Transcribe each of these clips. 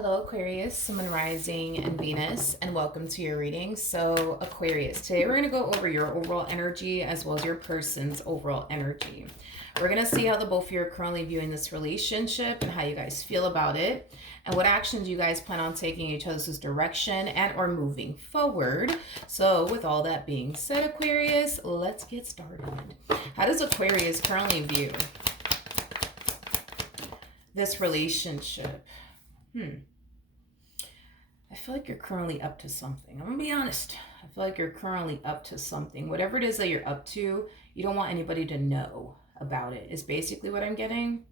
Hello, Aquarius, Sun, Rising, and Venus, and welcome to your reading. So, Aquarius, today we're going to go over your overall energy as well as your person's overall energy. We're going to see how the both of you are currently viewing this relationship and how you guys feel about it, and what actions you guys plan on taking each other's direction and or moving forward. So, with all that being said, Aquarius, let's get started. How does Aquarius currently view this relationship? I feel like you're currently up to something. I'm gonna be honest. I feel like you're currently up to something. Whatever it is that you're up to, you don't want anybody to know about it, is basically what I'm getting.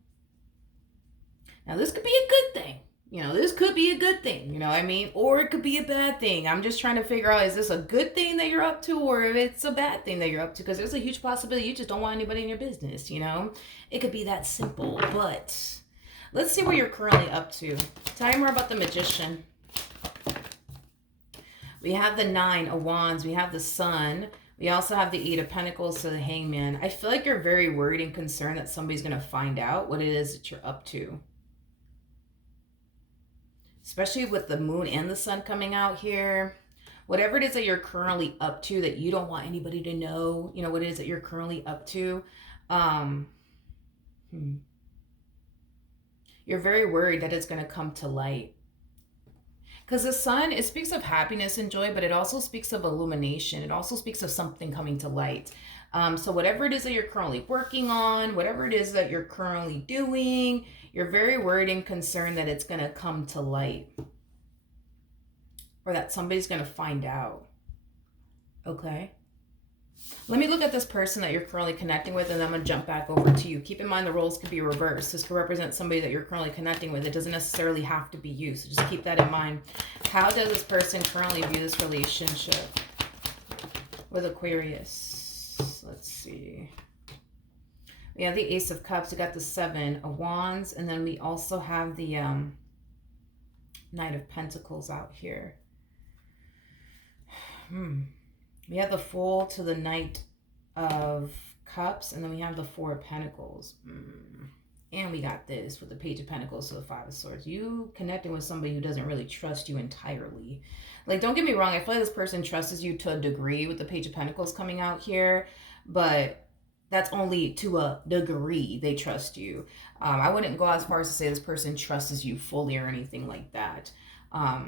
Now, this could be a good thing. This could be a good thing, you know what I mean? Or it could be a bad thing. I'm just trying to figure out, is this a good thing that you're up to, or if it's a bad thing that you're up to? Because there's a huge possibility you just don't want anybody in your business, It could be that simple, but let's see what you're currently up to. Tell me more about the Magician. We have the Nine of Wands. We have the Sun. We also have the Eight of Pentacles to the Hangman. I feel like you're very worried and concerned that somebody's going to find out what it is that you're up to. Especially with the Moon and the Sun coming out here. Whatever it is that you're currently up to that you don't want anybody to know, what it is that you're currently up to. You're very worried that it's going to come to light. Because the Sun, it speaks of happiness and joy, but it also speaks of illumination. It also speaks of something coming to light. So whatever it is that you're currently working on, whatever it is that you're currently doing, you're very worried and concerned that it's going to come to light. Or that somebody's going to find out. Okay? Let me look at this person that you're currently connecting with, and then I'm going to jump back over to you. Keep in mind the roles could be reversed. This could represent somebody that you're currently connecting with. It doesn't necessarily have to be you, so just keep that in mind. How does this person currently view this relationship with Aquarius? Let's see. We have the Ace of Cups. We got the Seven of Wands, and then we also have the Knight of Pentacles out here. We have the Fool to the Knight of Cups, and then we have the Four of Pentacles. And we got this with the Page of Pentacles to the Five of Swords. You connecting with somebody who doesn't really trust you entirely. Like, don't get me wrong, I feel like this person trusts you to a degree with the Page of Pentacles coming out here, but that's only to a degree they trust you. I wouldn't go as far as to say this person trusts you fully or anything like that. I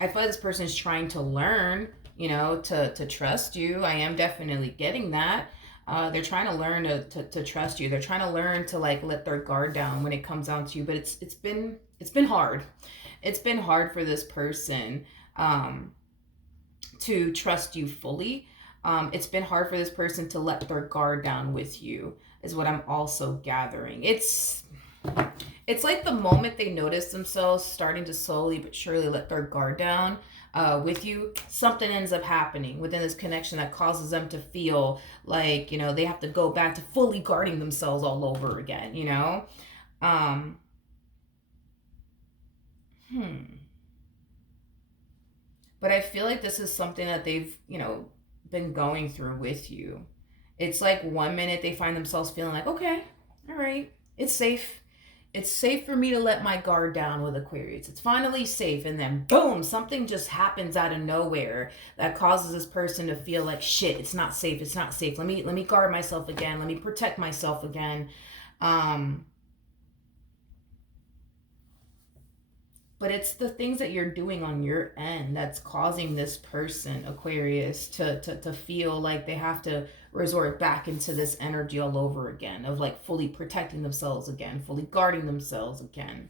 feel like this person is trying to learn, to trust you. I am definitely getting that. They're trying to learn to trust you. They're trying to learn to let their guard down when it comes down to you. But it's been hard. It's been hard for this person to trust you fully. It's been hard for this person to let their guard down with you, is what I'm also gathering. It's like the moment they notice themselves starting to slowly but surely let their guard down with you, something ends up happening within this connection that causes them to feel like, they have to go back to fully guarding themselves all over again, But I feel like this is something that they've, been going through with you. It's like one minute they find themselves feeling like, okay, all right, it's safe. It's safe for me to let my guard down with Aquarius. It's finally safe. And then boom, something just happens out of nowhere that causes this person to feel like, shit, it's not safe. It's not safe. Let me guard myself again. Let me protect myself again. But it's the things that you're doing on your end that's causing this person, Aquarius, to feel like they have to resort back into this energy all over again of fully protecting themselves again, fully guarding themselves again.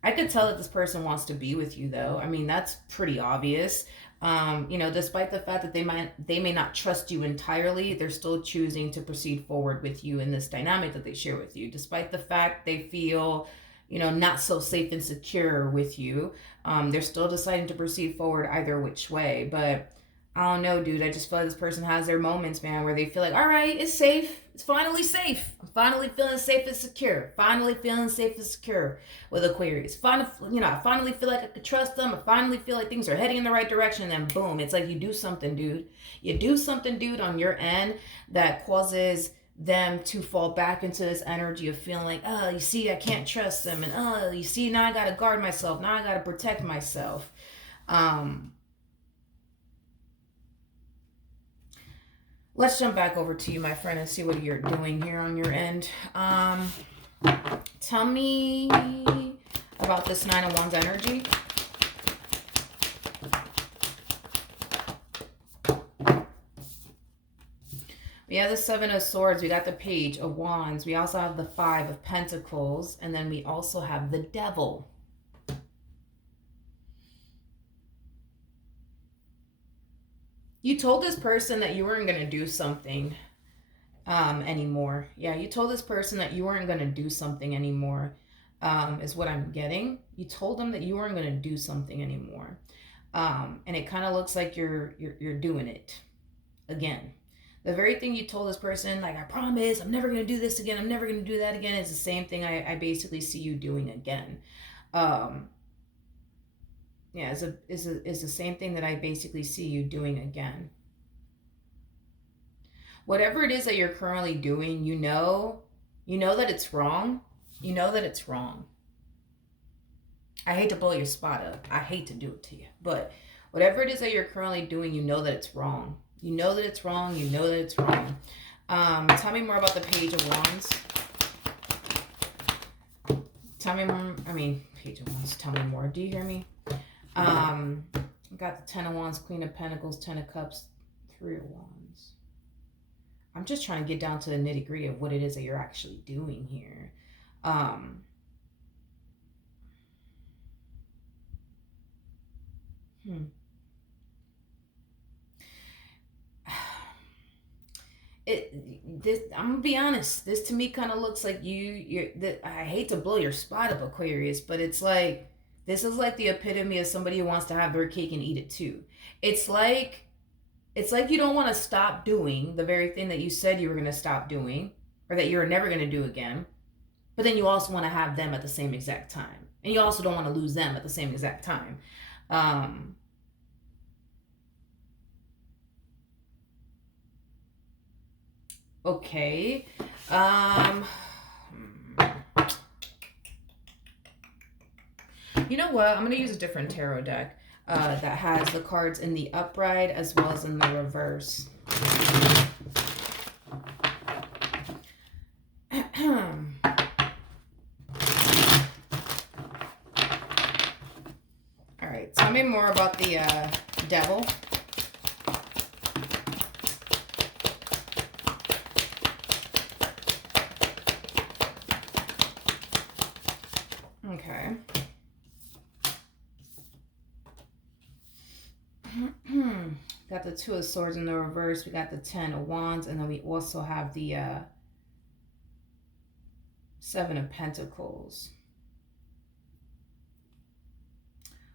I could tell that this person wants to be with you, though. I mean, that's pretty obvious. Despite the fact that they may not trust you entirely, they're still choosing to proceed forward with you in this dynamic that they share with you. Despite the fact they feel not so safe and secure with you. They're still deciding to proceed forward either which way. But I don't know, dude. I just feel like this person has their moments, man, where they feel like, all right, it's safe. It's finally safe. I'm finally feeling safe and secure. Finally feeling safe and secure with Aquarius. I finally feel like I could trust them. I finally feel like things are heading in the right direction. And then boom, it's like you do something, dude. You do something, dude, on your end that causes them to fall back into this energy of feeling like, oh, you see, I can't trust them, and oh, you see, now I gotta guard myself, now I gotta protect myself. Let's jump back over to you, my friend, and see what you're doing here on your end. Tell me about this Nine of Wands energy. We have the Seven of Swords. We got the Page of Wands. We also have the Five of Pentacles. And then we also have the Devil. You told this person that you weren't going to do something anymore. Yeah, you told this person that you weren't going to do something anymore, is what I'm getting. You told them that you weren't going to do something anymore. And it kind of looks like you're doing it again. The very thing you told this person, like, I promise, I'm never going to do this again, I'm never going to do that again, is the same thing I basically see you doing again. Yeah, is the same thing that I basically see you doing again. Whatever it is that you're currently doing, you know that it's wrong. You know that it's wrong. I hate to blow your spot up. I hate to do it to you. But whatever it is that you're currently doing, you know that it's wrong. You know that it's wrong. You know that it's wrong. Tell me more about the Page of Wands. Tell me more. Page of Wands. Tell me more. Do you hear me? Got the Ten of Wands, Queen of Pentacles, Ten of Cups, Three of Wands. I'm just trying to get down to the nitty-gritty of what it is that you're actually doing here. I'm gonna be honest, this to me kind of looks like I hate to blow your spot up, Aquarius, but it's like, this is like the epitome of somebody who wants to have their cake and eat it too. It's like you don't want to stop doing the very thing that you said you were going to stop doing, or that you're never going to do again, but then you also want to have them at the same exact time, and you also don't want to lose them at the same exact time. Okay. You know what? I'm going to use a different tarot deck that has the cards in the upright as well as in the reverse. All right. Tell me more about the Devil. Okay. Got the Two of Swords in the reverse. We got the Ten of Wands. And then we also have the Seven of Pentacles.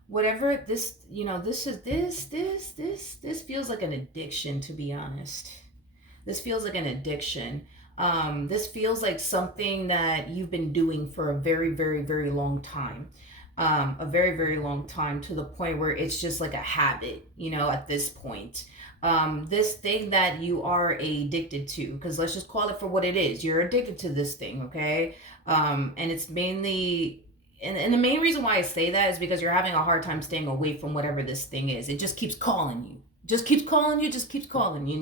Whatever this, this feels like an addiction, to be honest. This feels like an addiction. This feels like something that you've been doing for a very, very, very long time. A very, very long time, to the point where it's just like a habit, at this point. This thing that you are addicted to, because let's just call it for what it is. You're addicted to this thing, okay? And it's mainly, and the main reason why I say that is because you're having a hard time staying away from whatever this thing is. It just keeps calling you. Just keeps calling you, and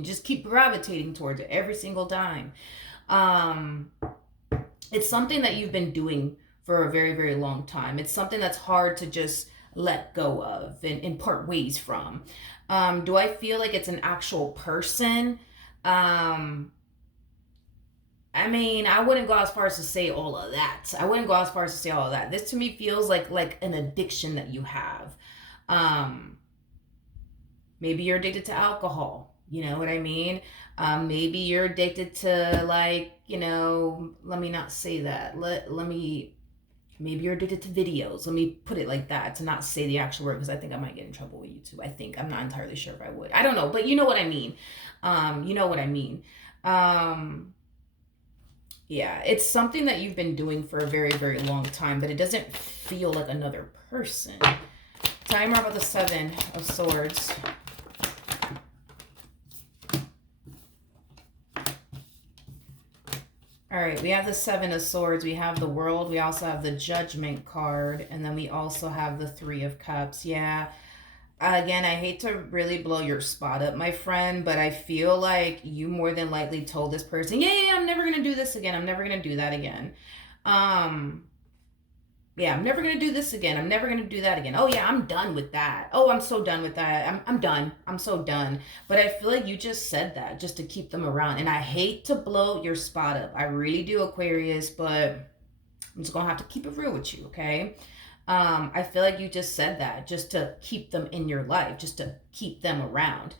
just keep gravitating towards it every single time. It's something that you've been doing for a very, very long time. It's something that's hard to just let go of and part ways from. Do I feel like it's an actual person? I wouldn't go as far as to say all of that. This to me feels like an addiction that you have. Maybe you're addicted to alcohol. You know what I mean? Maybe you're addicted to, let me not say that. Maybe you're addicted to videos. Let me put it like that, to not say the actual word, because I think I might get in trouble with YouTube. I'm not entirely sure if I would. I don't know, but you know what I mean. Yeah, it's something that you've been doing for a very, very long time, but it doesn't feel like another person. Tell me more about the Seven of Swords. All right, we have the Seven of Swords, we have the World, we also have the Judgment card, and then we also have the Three of Cups. Yeah, again, I hate to really blow your spot up, my friend, but I feel like you more than likely told this person, yeah, I'm never gonna do this again. I'm never gonna do that again. Um, yeah, I'm never gonna do this again. I'm never gonna do that again. Oh yeah, I'm done with that. Oh, I'm so done with that. I'm done. I'm so done. But I feel like you just said that just to keep them around. And I hate to blow your spot up. I really do, Aquarius, but I'm just gonna have to keep it real with you, okay? I feel like you just said that just to keep them in your life, just to keep them around.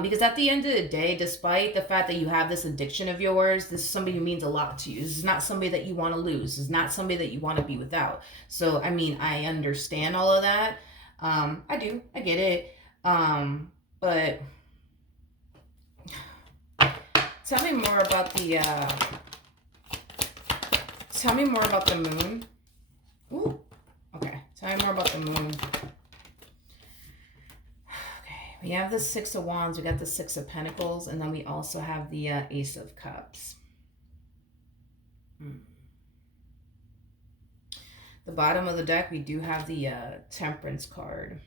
Because at the end of the day, despite the fact that you have this addiction of yours, this is somebody who means a lot to you. This is not somebody that you want to lose. This is not somebody that you want to be without. So, I mean, I understand all of that. I do. I get it. But tell me more about the. Tell me more about the moon. Ooh. Okay. Tell me more about the moon. We have the Six of Wands, we got the Six of Pentacles, and then we also have the Ace of Cups. The bottom of the deck, we do have the Temperance card.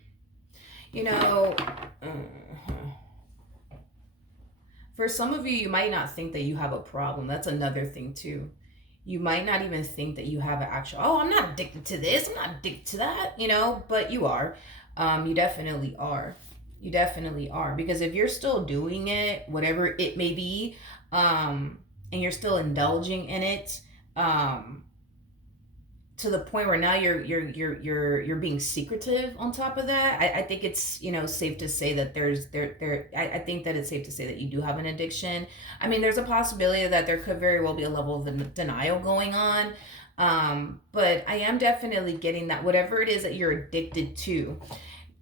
You know, for some of you, you might not think that you have a problem. That's another thing too. You might not even think that you have an actual, oh, I'm not addicted to this, I'm not addicted to that, you know, but you are. You definitely are. You definitely are, because if you're still doing it, whatever it may be, and you're still indulging in it, to the point where now you're being secretive on top of that, I think it's, you know, safe to say that I think that it's safe to say that you do have an addiction. I mean, there's a possibility that there could very well be a level of denial going on, but I am definitely getting that whatever it is that you're addicted to,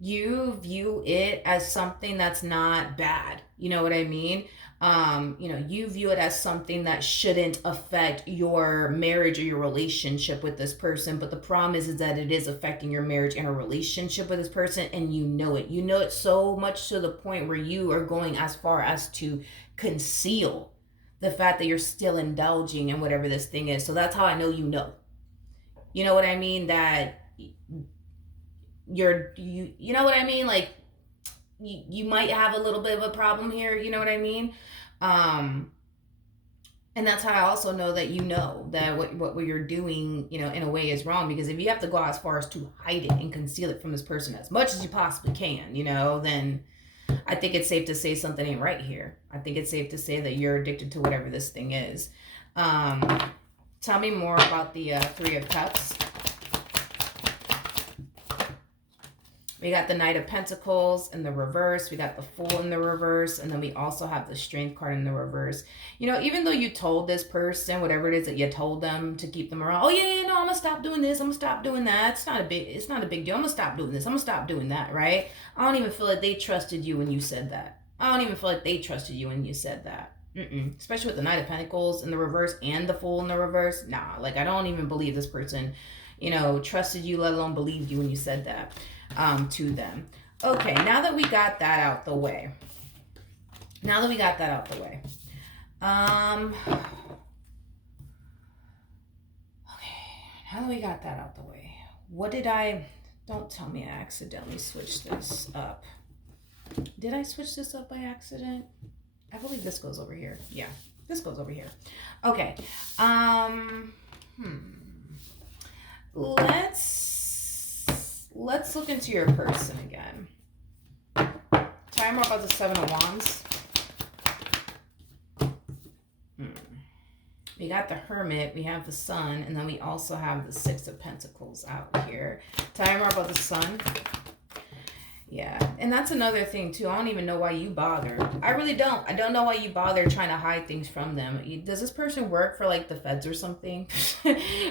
you view it as something that's not bad. You know what I mean? You know, you view it as something that shouldn't affect your marriage or your relationship with this person. But the problem is that it is affecting your marriage and a relationship with this person, and you know it. You know it so much to the point where you are going as far as to conceal the fact that you're still indulging in whatever this thing is. So that's how I know you know. You know what I mean? That you know what I mean? Like you might have a little bit of a problem here, you know what I mean? And that's how I also know that you know that what you're doing, you know, in a way is wrong, because if you have to go as far as to hide it and conceal it from this person as much as you possibly can, you know, then I think it's safe to say something ain't right here. I think it's safe to say that you're addicted to whatever this thing is. Tell me more about the Three of Cups. We got the Knight of Pentacles in the reverse. We got the Fool in the reverse. And then we also have the Strength card in the reverse. You know, even though you told this person, whatever it is that you told them to keep them around. Oh, yeah, no, I'm going to stop doing this. I'm going to stop doing that. It's not a big deal. I'm going to stop doing this. I'm going to stop doing that, right? I don't even feel like they trusted you when you said that. I don't even feel like they trusted you when you said that. Especially with the Knight of Pentacles in the reverse and the Fool in the reverse. Nah, like I don't even believe this person, you know, trusted you, let alone believed you when you said that. To them. Okay, now that we got that out the way. Okay, now that we got that out the way, what did don't tell me I accidentally switched this up. Did I switch this up by accident? I believe this goes over here. Yeah, this goes over here. Okay, Let's look into your person again. Tell me more about the Seven of Wands. We got the Hermit, we have the Sun, and then we also have the Six of Pentacles out here. Tell me more about the Sun. Yeah, and that's another thing too. I don't even know why you bother. I really don't. I don't know why you bother trying to hide things from them. Does this person work for like the feds or something?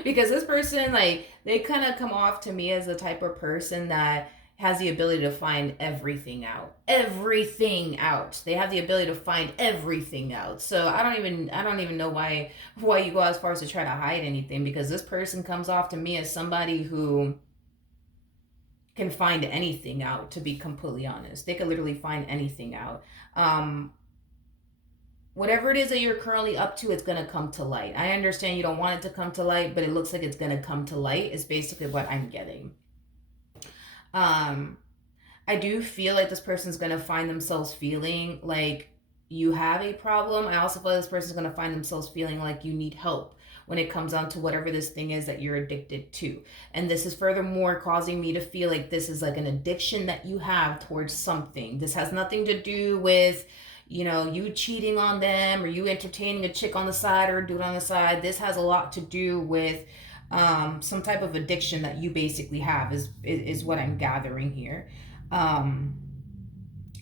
Because this person, like, they kind of come off to me as the type of person that has the ability to find everything out. Everything out. They have the ability to find everything out. So I don't even know why you go as far as to try to hide anything, because this person comes off to me as somebody who can find anything out, to be completely honest. They could literally find anything out. whatever it is that you're currently up to, it's gonna come to light. I understand you don't want it to come to light, but it looks like it's gonna come to light is basically what I'm getting. um I do feel like this person's gonna find themselves feeling like you have a problem. I also feel like this person's gonna find themselves feeling like you need help when it comes down to whatever this thing is that you're addicted to. And this is furthermore causing me to feel like this is like an addiction that you have towards something. This has nothing to do with, you cheating on them or you entertaining a chick on the side or a dude on the side. This has a lot to do with some type of addiction that you basically have is what I'm gathering here. um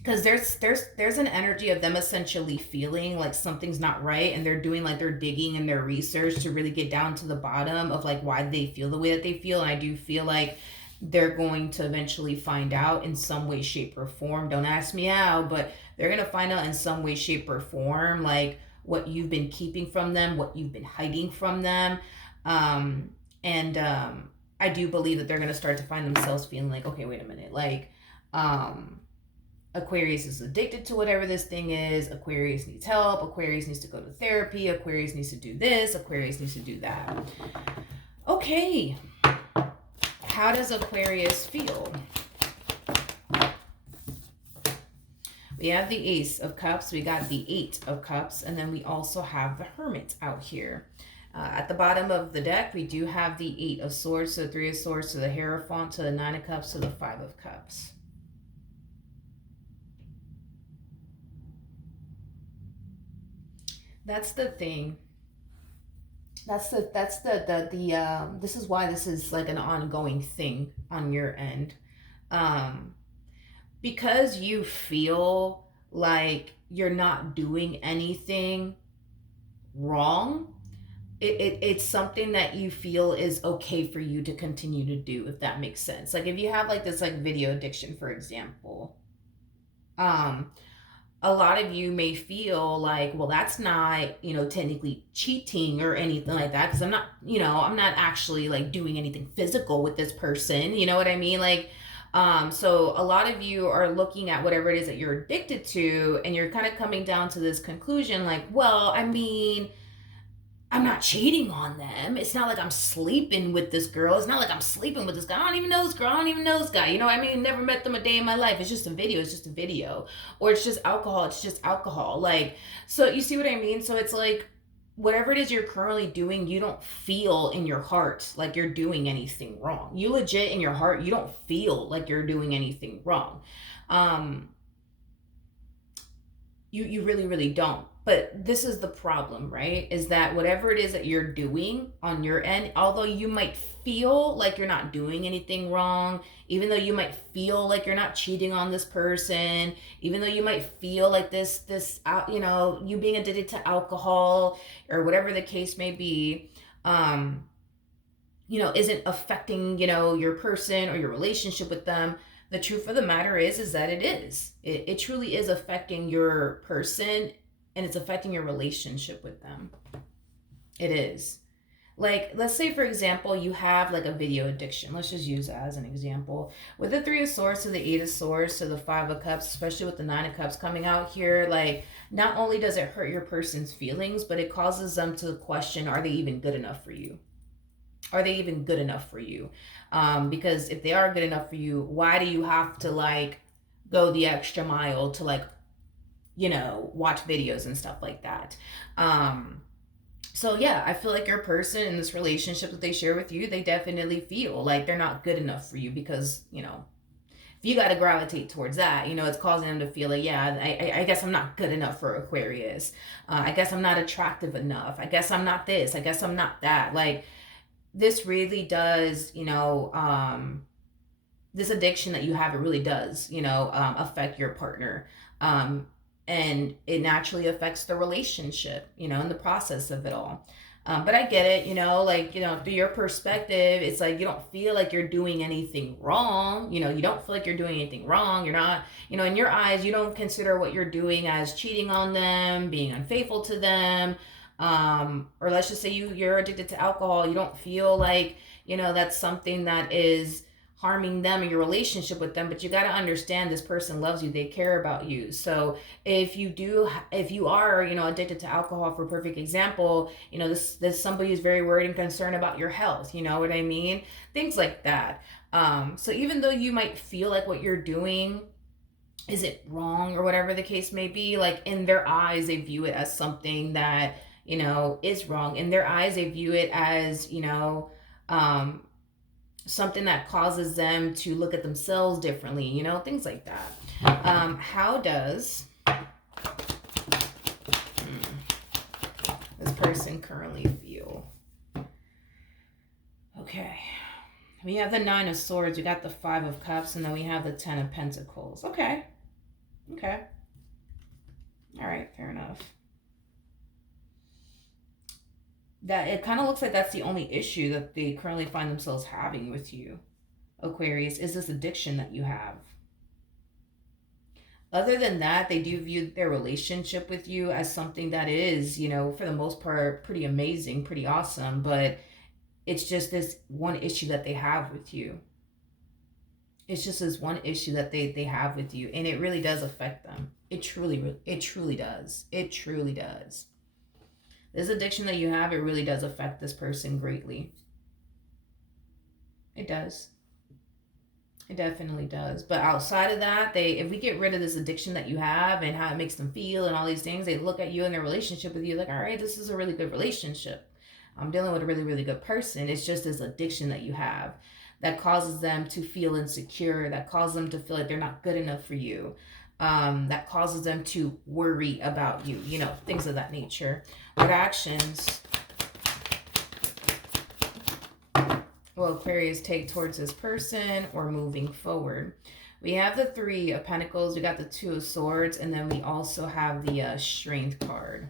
because there's an energy of them essentially feeling like something's not right, and they're doing like their digging and their research to really get down to the bottom of like why they feel the way that they feel. And I do feel like they're going to eventually find out in some way, shape, or form. Don't ask me how, but they're going to find out in some way, shape, or form, like what you've been keeping from them, what you've been hiding from them. And I do believe that they're going to start to find themselves feeling like, okay, wait a minute, like, um, Aquarius is addicted to whatever this thing is. Aquarius needs help. Aquarius needs to go to therapy. Aquarius needs to do this. Aquarius needs to do that. Okay. How does Aquarius feel? We have the Ace of Cups. We got the Eight of Cups. And then we also have the Hermit out here. At the bottom of the deck, we do have the Eight of Swords, so the Three of Swords, to the Hierophant, to the Nine of Cups, to the Five of Cups. That's the thing. This is why this is like an ongoing thing on your end. Um, because you feel like you're not doing anything wrong, it's something that you feel is okay for you to continue to do, if that makes sense. Like if you have like this like video addiction, for example, um a lot of you may feel like, well, that's not, technically cheating or anything like that, because I'm not actually like doing anything physical with this person. You know what I mean? Like, so a lot of you are looking at whatever it is that you're addicted to, and you're kind of coming down to this conclusion, like, well, I mean, I'm not cheating on them. It's not like I'm sleeping with this girl. It's not like I'm sleeping with this guy. I don't even know this girl. I don't even know this guy. You know what I mean? Never met them a day in my life. It's just a video. It's just a video. Or it's just alcohol. It's just alcohol. Like, so you see what I mean? So it's like, whatever it is you're currently doing, you don't feel in your heart like you're doing anything wrong. You legit in your heart, you don't feel like you're doing anything wrong. Um, you really, really don't. But this is the problem, right? Is that whatever it is that you're doing on your end, although you might feel like you're not doing anything wrong, even though you might feel like you're not cheating on this person, even though you might feel like you being addicted to alcohol or whatever the case may be, isn't affecting, your person or your relationship with them. The truth of the matter is that it is. It truly is affecting your person, and it's affecting your relationship with them. It is. Like, let's say, for example, you have like a video addiction. Let's just use that as an example. With the Three of Swords to the Eight of Swords to the Five of Cups, especially with the Nine of Cups coming out here, like, not only does it hurt your person's feelings, but it causes them to question, are they even good enough for you? Are they even good enough for you? Because if they are good enough for you, why do you have to like go the extra mile to like, watch videos and stuff like that? So yeah, I feel like your person in this relationship that they share with you, they definitely feel like they're not good enough for you, because, if you got to gravitate towards that, it's causing them to feel like, yeah, I guess I'm not good enough for Aquarius. I guess I'm not attractive enough. I guess I'm not this. I guess I'm not that. Like, this really does, this addiction that you have, it really does, affect your partner. And it naturally affects the relationship, in the process of it all. But I get it, like, through your perspective, it's like you don't feel like you're doing anything wrong. You don't feel like you're doing anything wrong. You're not, in your eyes, you don't consider what you're doing as cheating on them, being unfaithful to them. Or let's just say you're addicted to alcohol. You don't feel like, that's something that is harming them and your relationship with them, but you got to understand this person loves you, they care about you. So if you are, you know, addicted to alcohol, for a perfect example, you know, this somebody who's very worried and concerned about your health, you know what I mean, things like that. So even though you might feel like what you're doing is it wrong or whatever the case may be, like in their eyes they view it as something that, you know, is wrong. In their eyes they view it as, you know, um something that causes them to look at themselves differently, you know, things like that. How does this person currently feel? Okay, we have the 9 of Swords, we got the 5 of Cups, and then we have the 10 of Pentacles. Okay, all right, fair enough. That it kind of looks like that's the only issue that they currently find themselves having with you, Aquarius, is this addiction that you have. Other than that, they do view their relationship with you as something that is, you know, for the most part, pretty amazing, pretty awesome, but it's just this one issue that they have with you. It's just this one issue that they have with you, and it really does affect them. It truly does. It truly does. This addiction that you have, it really does affect this person greatly. It does. It definitely does. But outside of that, if we get rid of this addiction that you have and how it makes them feel and all these things, they look at you and their relationship with you like, all right, this is a really good relationship. I'm dealing with a really, really good person. It's just this addiction that you have that causes them to feel insecure, that causes them to feel like they're not good enough for you. That causes them to worry about you, you know, things of that nature. What actions will Aquarius take towards this person or moving forward? We have the 3 of Pentacles, we got the 2 of Swords, and then we also have the Strength card.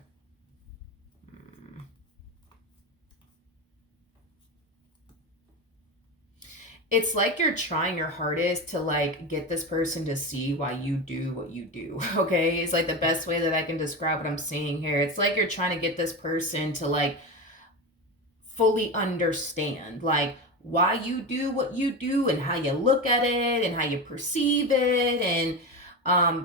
It's like you're trying your hardest to like get this person to see why you do what you do. Okay, it's like the best way that I can describe what I'm seeing here. It's like you're trying to get this person to like fully understand like why you do what you do and how you look at it and how you perceive it, and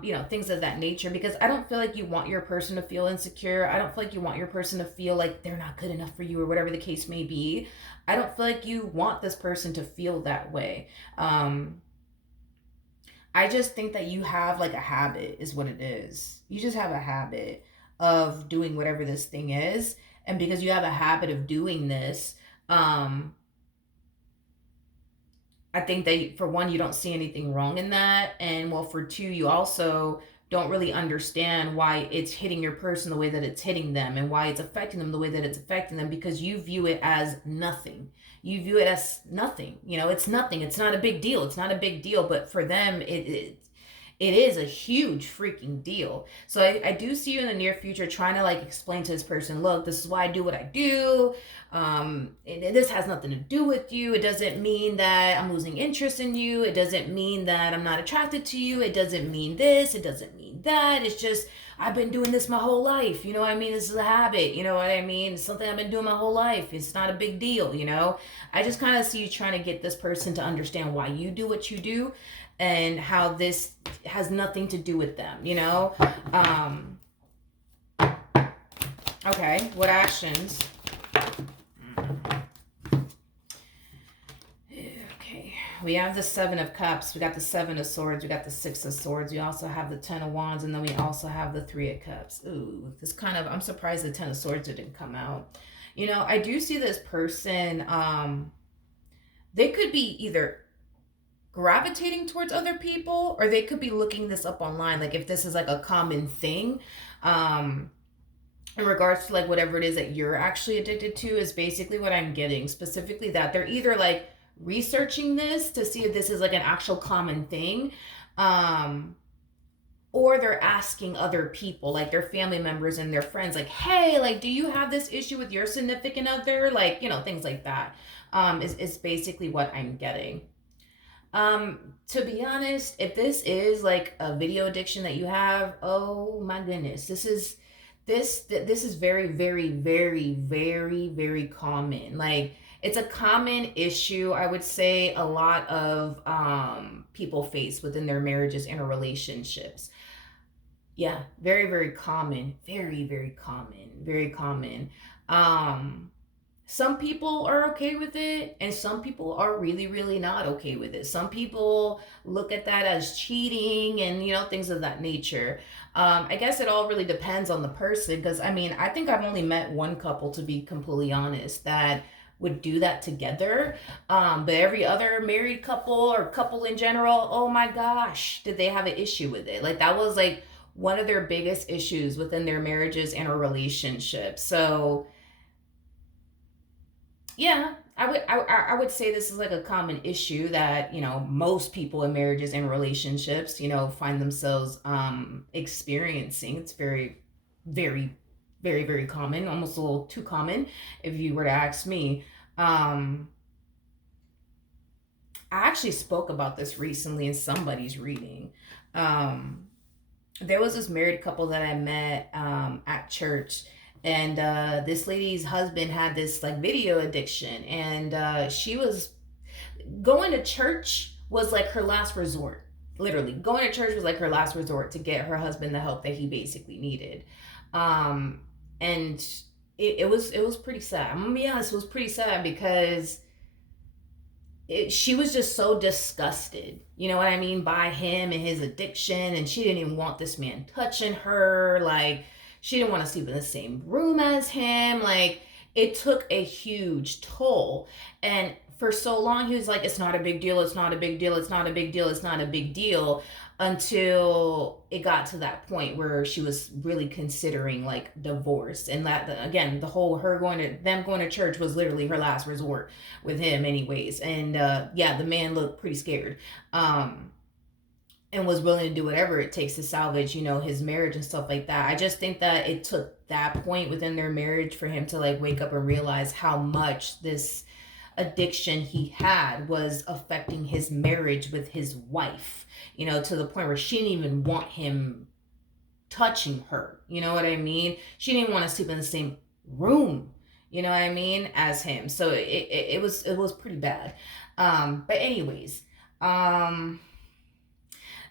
you know, things of that nature, because I don't feel like you want your person to feel insecure. I don't feel like you want your person to feel like they're not good enough for you or whatever the case may be. I don't feel like you want this person to feel that way. I just think that you have like a habit is what it is. You just have a habit of doing whatever this thing is. And because you have a habit of doing this, I think that for one, you don't see anything wrong in that. And well, for two, you also don't really understand why it's hitting your person the way that it's hitting them and why it's affecting them the way that it's affecting them, because you view it as nothing. You view it as nothing. You know, it's nothing. It's not a big deal. It's not a big deal. But for them, it is a huge freaking deal. So I do see you in the near future trying to like explain to this person, look, this is why I do what I do. This has nothing to do with you. It doesn't mean that I'm losing interest in you. It doesn't mean that I'm not attracted to you. It doesn't mean this. It doesn't mean that. It's just, I've been doing this my whole life. You know what I mean? This is a habit. You know what I mean? It's something I've been doing my whole life. It's not a big deal, you know? I just kind of see you trying to get this person to understand why you do what you do and how this has nothing to do with them, you know? Okay, what actions? Okay, we have the 7 of Cups, we got the 7 of Swords, we got the 6 of Swords, we also have the 10 of Wands, and then we also have the 3 of Cups. Ooh, this kind of, I'm surprised the 10 of Swords didn't come out. You know, I do see this person, they could be either gravitating towards other people, or they could be looking this up online, like if this is like a common thing in regards to like whatever it is that you're actually addicted to, is basically what I'm getting, specifically that they're either like researching this to see if this is like an actual common thing, or they're asking other people, like their family members and their friends, like, hey, like, do you have this issue with your significant other, like, you know, things like that. Is basically what I'm getting. To be honest, if this is like a video addiction that you have, oh my goodness, this is very, very, very, very, very common. Like, It's a common issue, I would say, a lot of people face within their marriages and relationships. Yeah, very, very common. Very, very common. Very common. Um, some people are okay with it, and some people are really, really not okay with it. Some people look at that as cheating and, things of that nature. I guess it all really depends on the person, because I mean, I think I've only met one couple, to be completely honest, that would do that together. But every other married couple or couple in general, oh my gosh, did they have an issue with it? Like, that was like one of their biggest issues within their marriages and a relationship. So yeah, I would say this is like a common issue that, most people in marriages and relationships, find themselves experiencing. It's very, very, very, very common, almost a little too common if you were to ask me. um I actually spoke about this recently in somebody's reading. um there was this married couple that I met at church, and this lady's husband had this like video addiction, and she was going to church was like her last resort. Literally, going to church was like her last resort to get her husband the help that he basically needed. Um, and it was pretty sad. I'm gonna be honest, it was pretty sad because she was just so disgusted, you know what I mean, by him and his addiction, and she didn't even want this man touching her. Like, she didn't want to sleep in the same room as him. Like, it took a huge toll. And for so long he was like, it's not a big deal, it's not a big deal, it's not a big deal, it's not a big deal, until it got to that point where she was really considering like divorce. And that, again, the whole her going to them going to church was literally her last resort with him anyways. And yeah, the man looked pretty scared, and was willing to do whatever it takes to salvage, his marriage and stuff like that. I just think that it took that point within their marriage for him to like wake up and realize how much this addiction he had was affecting his marriage with his wife, to the point where she didn't even want him touching her. You know what I mean? She didn't want to sleep in the same room, you know what I mean, as him. So it was pretty bad. But anyways, um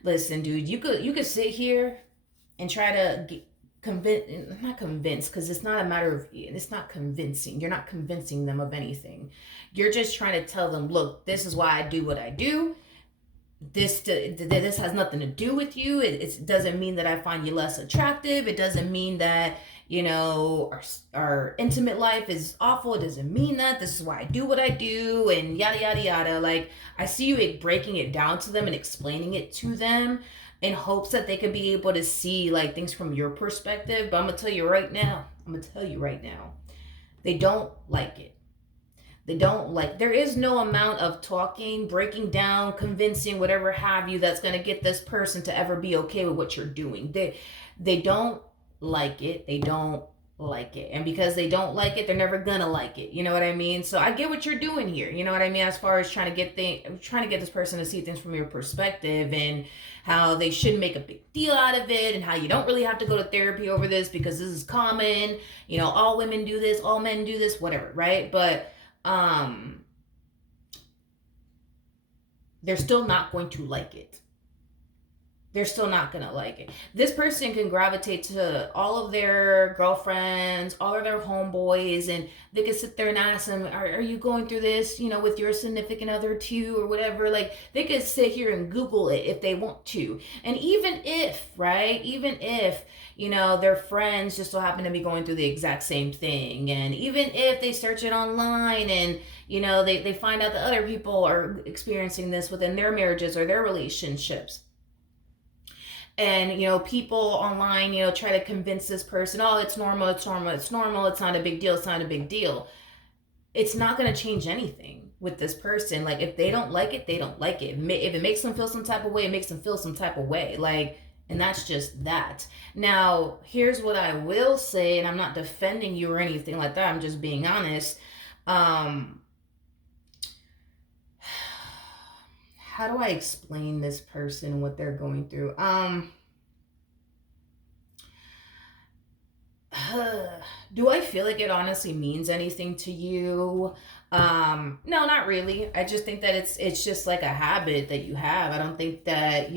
listen, dude, you could sit here and try to convince, not convince, because it's not a matter of, it's not convincing. You're not convincing them of anything. You're just trying to tell them, look, this is why I do what I do. This has nothing to do with you. It doesn't mean that I find you less attractive. It doesn't mean that, our intimate life is awful. It doesn't mean that. This is why I do what I do, and yada yada yada. Like, I see you like breaking it down to them and explaining it to them in hopes that they could be able to see like things from your perspective. But I'm gonna tell you right now, they don't like it. They don't like, there is no amount of talking, breaking down, convincing, whatever have you, that's going to get this person to ever be okay with what you're doing. They don't like it. They don't like it. And because they don't like it, they're never going to like it. You know what I mean? So I get what you're doing here. You know what I mean? As far as trying to get this person to see things from your perspective, and how they shouldn't make a big deal out of it, and how you don't really have to go to therapy over this because this is common. All women do this, all men do this, whatever, right? But um they're still not going to like it. They're still not gonna like it. This person can gravitate to all of their girlfriends, all of their homeboys, and they can sit there and ask them, are you going through this, with your significant other too, or whatever? Like, they could sit here and Google it if they want to. And even if, right, even if, their friends just so happen to be going through the exact same thing, and even if they search it online and, they find out that other people are experiencing this within their marriages or their relationships, and people online try to convince this person, oh, it's normal, it's normal, it's normal, it's not a big deal, it's not a big deal, it's not going to change anything with this person. Like, if they don't like it, they don't like it. If it makes them feel some type of way, it makes them feel some type of way. Like, and that's just that. Now, here's what I will say, and I'm not defending you or anything like that, I'm just being honest. How do I explain this person, what they're going through? Do I feel like it honestly means anything to you? No, not really. I just think that it's just like a habit that you have. I don't think that,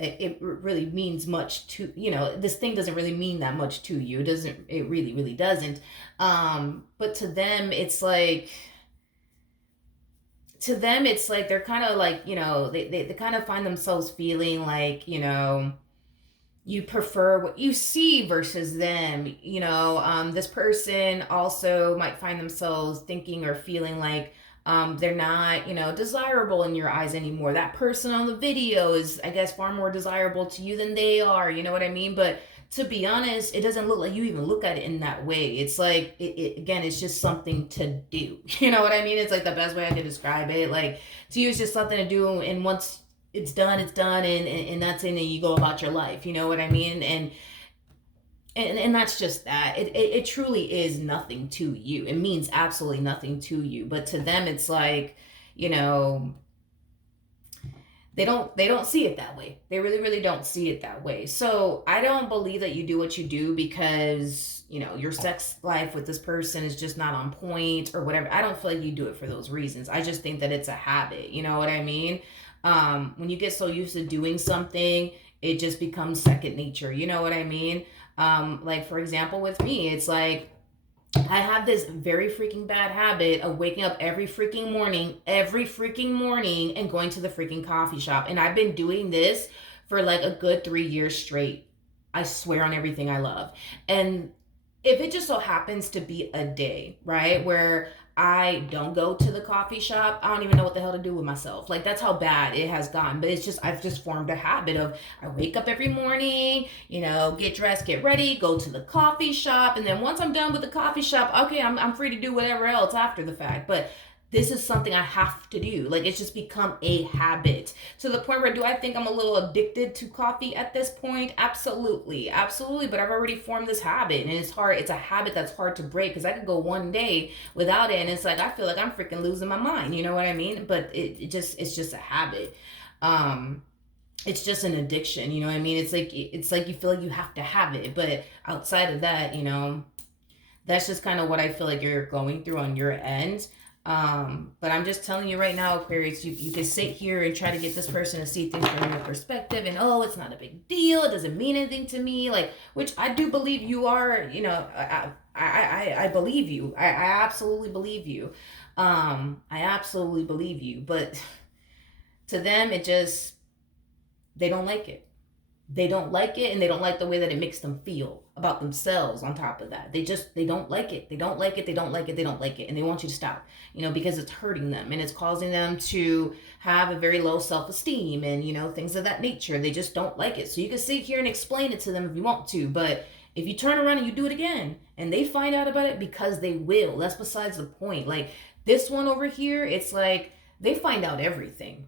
it really means much to, this thing doesn't really mean that much to you. It really, really doesn't. But to them it's like they're kind of like, they kind of find themselves feeling like, you prefer what you see versus them. This person also might find themselves thinking or feeling like, they're not, desirable in your eyes anymore. That person on the video is, I guess, far more desirable to you than they are. You know what I mean? But to be honest, it doesn't look like you even look at it in that way. It's like, again, it's just something to do. You know what I mean? It's like the best way I can describe it. Like, to you, it's just something to do. And once it's done, and that's it, and you go about your life. You know what I mean? And that's just that. It truly is nothing to you. It means absolutely nothing to you. But to them, it's like, you know, they don't see it that way. They really, really don't see it that way. So I don't believe that you do what you do because, your sex life with this person is just not on point or whatever. I don't feel like you do it for those reasons. I just think that it's a habit. You know what I mean? When you get so used to doing something, it just becomes second nature. You know what I mean? Like, for example, with me, it's like I have this very freaking bad habit of waking up every freaking morning, and going to the freaking coffee shop. And I've been doing this for like a good 3 years straight. I swear on everything I love. And if it just so happens to be a day, right, where I don't go to the coffee shop, I don't even know what the hell to do with myself. Like, that's how bad it has gone. But I've just formed a habit of, I wake up every morning, get dressed, get ready, go to the coffee shop. And then once I'm done with the coffee shop, okay, I'm free to do whatever else after the fact. But this is something I have to do. Like, it's just become a habit to the point where, do I think I'm a little addicted to coffee at this point? Absolutely, absolutely. But I've already formed this habit, and it's hard. It's a habit that's hard to break because I could go one day without it, and it's like I feel like I'm freaking losing my mind. You know what I mean? But it's just a habit. It's just an addiction. You know what I mean? It's like you feel like you have to have it, but outside of that, that's just kind of what I feel like you're going through on your end. But I'm just telling you right now, Aquarius, you can sit here and try to get this person to see things from your perspective, and oh, it's not a big deal, it doesn't mean anything to me, like, which I do believe you are. I believe you. I absolutely believe you. I absolutely believe you. But to them, they don't like it. They don't like it, and they don't like the way that it makes them feel about themselves. On top of that, they don't like it. They don't like it. They don't like it. They don't like it, and they want you to stop. Because it's hurting them, and it's causing them to have a very low self-esteem, and things of that nature. They just don't like it. So you can sit here and explain it to them if you want to, but if you turn around and you do it again and they find out about it, because they will, that's besides the point. Like, this one over here, it's like they find out everything.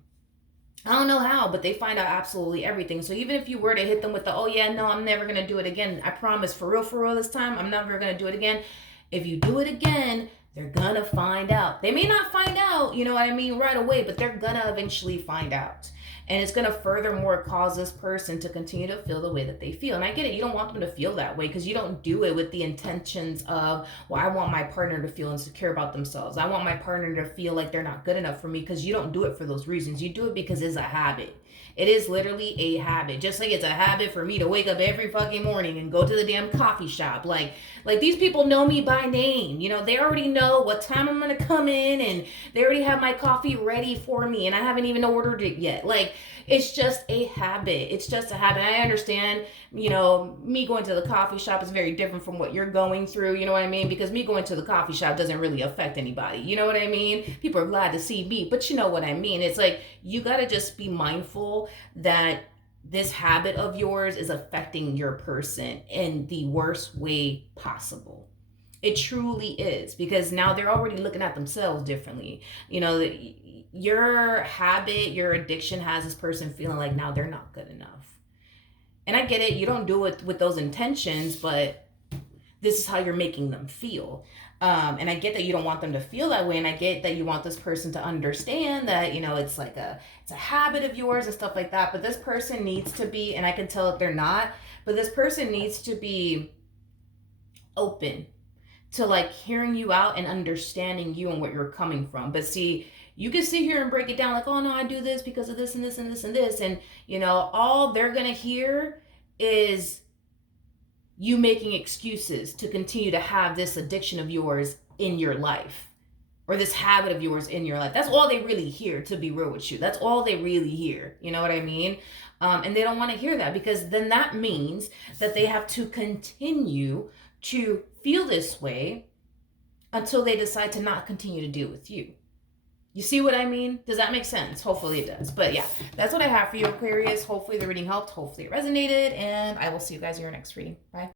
I don't know how, but they find out absolutely everything. So even if you were to hit them with the, oh yeah, no, I'm never gonna do it again. I promise, for real this time, I'm never gonna do it again. If you do it again, they're gonna find out. They may not find out, you know what I mean, right away, but they're gonna eventually find out. And it's gonna furthermore cause this person to continue to feel the way that they feel. And I get it, you don't want them to feel that way because you don't do it with the intentions of, well, I want my partner to feel insecure about themselves. I want my partner to feel like they're not good enough for me, because you don't do it for those reasons. You do it because it's a habit. It is literally a habit. Just like it's a habit for me to wake up every fucking morning and go to the damn coffee shop. Like these people know me by name. They already know what time I'm gonna come in, and they already have my coffee ready for me, and I haven't even ordered it yet. Like, it's just a habit. It's just a habit. I understand, me going to the coffee shop is very different from what you're going through, you know what I mean? Because me going to the coffee shop doesn't really affect anybody, you know what I mean? People are glad to see me, but you know what I mean? It's like, you gotta just be mindful that this habit of yours is affecting your person in the worst way possible. It truly is, because now they're already looking at themselves differently. Your habit, your addiction has this person feeling like now they're not good enough. And I get it, you don't do it with those intentions, but this is how you're making them feel. And I get that you don't want them to feel that way, and I get that you want this person to understand that, it's like it's a habit of yours and stuff like that. But this person needs to be, and I can tell that they're not, but this person needs to be open to like hearing you out and understanding you and what you're coming from. But see, you can sit here and break it down like, oh no, I do this because of this and this and this and this. And, you know, all they're going to hear is you making excuses to continue to have this addiction of yours in your life, or this habit of yours in your life. That's all they really hear, to be real with you. That's all they really hear. You know what I mean? And they don't want to hear that, because then that means that they have to continue to feel this way until they decide to not continue to deal with you. You see what I mean? Does that make sense? Hopefully it does. But yeah, that's what I have for you, Aquarius. Hopefully the reading helped. Hopefully it resonated. And I will see you guys in your next reading. Bye.